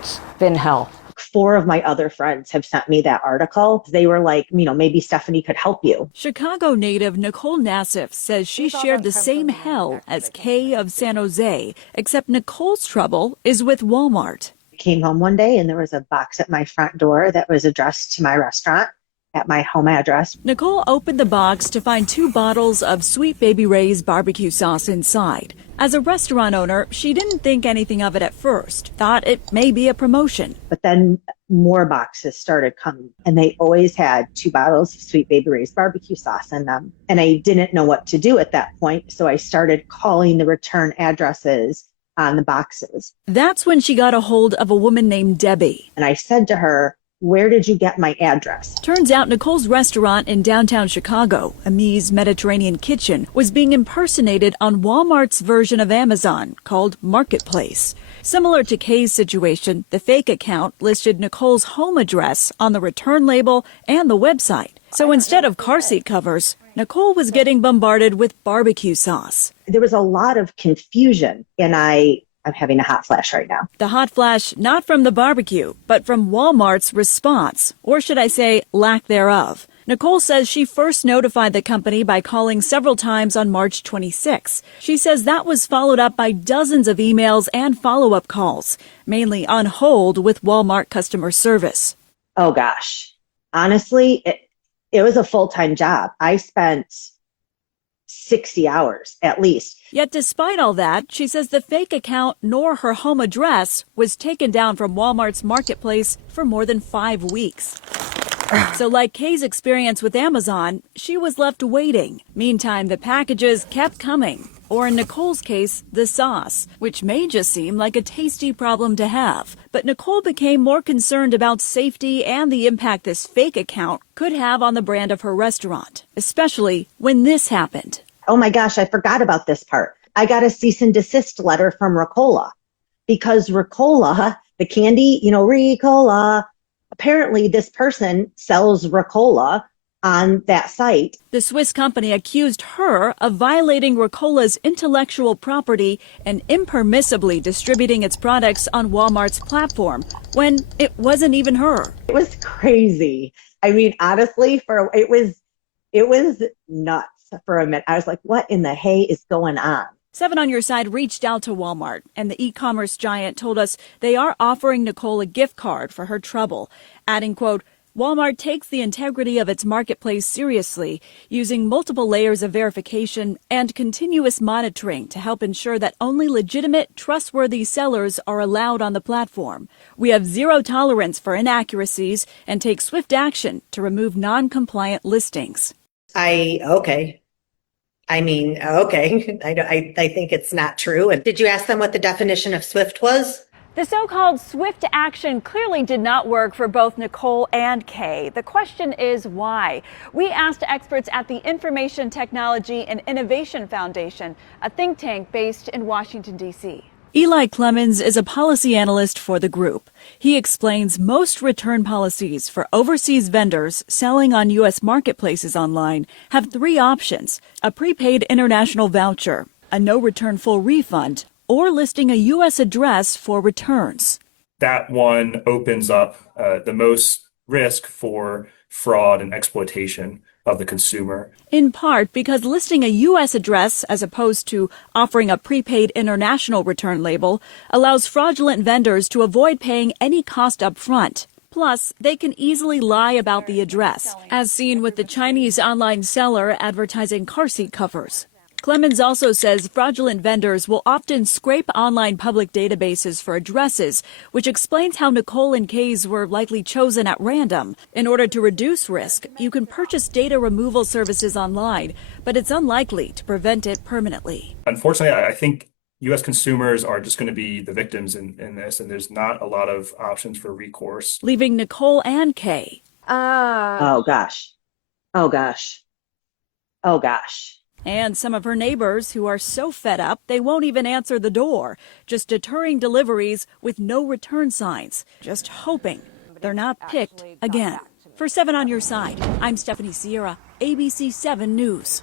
it's been hell. 4 of my other friends have sent me that article. They were like, maybe Stephanie could help you. Chicago native Nicole Nassif says she shared the same hell as Kay of San Jose, except Nicole's trouble is with Walmart. I came home one day and there was a box at my front door that was addressed to my restaurant at my home address. Nicole opened the box to find 2 bottles of Sweet Baby Ray's barbecue sauce inside. As a restaurant owner, she didn't think anything of it at first, thought it may be a promotion. But then more boxes started coming, and they always had 2 bottles of Sweet Baby Ray's barbecue sauce in them. And I didn't know what to do at that point, so I started calling the return addresses on the boxes. That's when she got a hold of a woman named Debbie. And I said to her, "Where did you get my address?" Turns out Nicole's restaurant in downtown Chicago, Amy's Mediterranean Kitchen, was being impersonated on Walmart's version of Amazon called Marketplace. Similar to Kay's situation, the fake account listed Nicole's home address on the return label and the website. So instead of car seat covers, Nicole was getting bombarded with barbecue sauce. There was a lot of confusion, and I'm having a hot flash right now. The hot flash not from the barbecue, but from Walmart's response, or should I say lack thereof. Nicole says she first notified the company by calling several times on March 26. She says that was followed up by dozens of emails and follow-up calls, mainly on hold with Walmart customer service. Oh gosh. Honestly, it was a full-time job. I spent 60 hours at least. Yet despite all that, she says the fake account nor her home address was taken down from Walmart's marketplace for more than 5 weeks. So like Kay's experience with Amazon, she was left waiting. Meantime, the packages kept coming. Or in Nicole's case, the sauce, which may just seem like a tasty problem to have. But Nicole became more concerned about safety and the impact this fake account could have on the brand of her restaurant, especially when this happened. Oh my gosh, I forgot about this part. I got a cease and desist letter from Ricola because Ricola, the candy, Ricola, apparently this person sells Ricola on that site. The Swiss company accused her of violating Ricola's intellectual property and impermissibly distributing its products on Walmart's platform when it wasn't even her. It was crazy. I mean, honestly, it was nuts for a minute. I was like, what in the hay is going on? 7 on Your Side reached out to Walmart, and the e-commerce giant told us they are offering Nicole a gift card for her trouble, adding, quote, Walmart takes the integrity of its marketplace seriously, using multiple layers of verification and continuous monitoring to help ensure that only legitimate, trustworthy sellers are allowed on the platform. We have zero tolerance for inaccuracies and take swift action to remove non-compliant listings. Okay. I think it's not true. And did you ask them what the definition of swift was? The so-called swift action clearly did not work for both Nicole and Kay. The question is why? We asked experts at the Information Technology and Innovation Foundation, a think tank based in Washington, D.C. Eli Clemens is a policy analyst for the group. He explains most return policies for overseas vendors selling on U.S. marketplaces online have 3 options: a prepaid international voucher, a no-return full refund, or listing a U.S. address for returns. That one opens up the most risk for fraud and exploitation of the consumer. In part because listing a U.S. address as opposed to offering a prepaid international return label allows fraudulent vendors to avoid paying any cost up front. Plus, they can easily lie about the address, as seen with the Chinese online seller advertising car seat covers. Clemens also says fraudulent vendors will often scrape online public databases for addresses, which explains how Nicole and Kay's were likely chosen at random. In order to reduce risk, you can purchase data removal services online, but it's unlikely to prevent it permanently. Unfortunately, I think U.S. consumers are just going to be the victims in this, and there's not a lot of options for recourse. Leaving Nicole and Kay. Oh gosh. Oh gosh. Oh gosh. And some of her neighbors who are so fed up they won't even answer the door, just deterring deliveries with no return signs, just hoping they're not picked again. For 7 on Your Side, I'm Stephanie Sierra, ABC 7 News.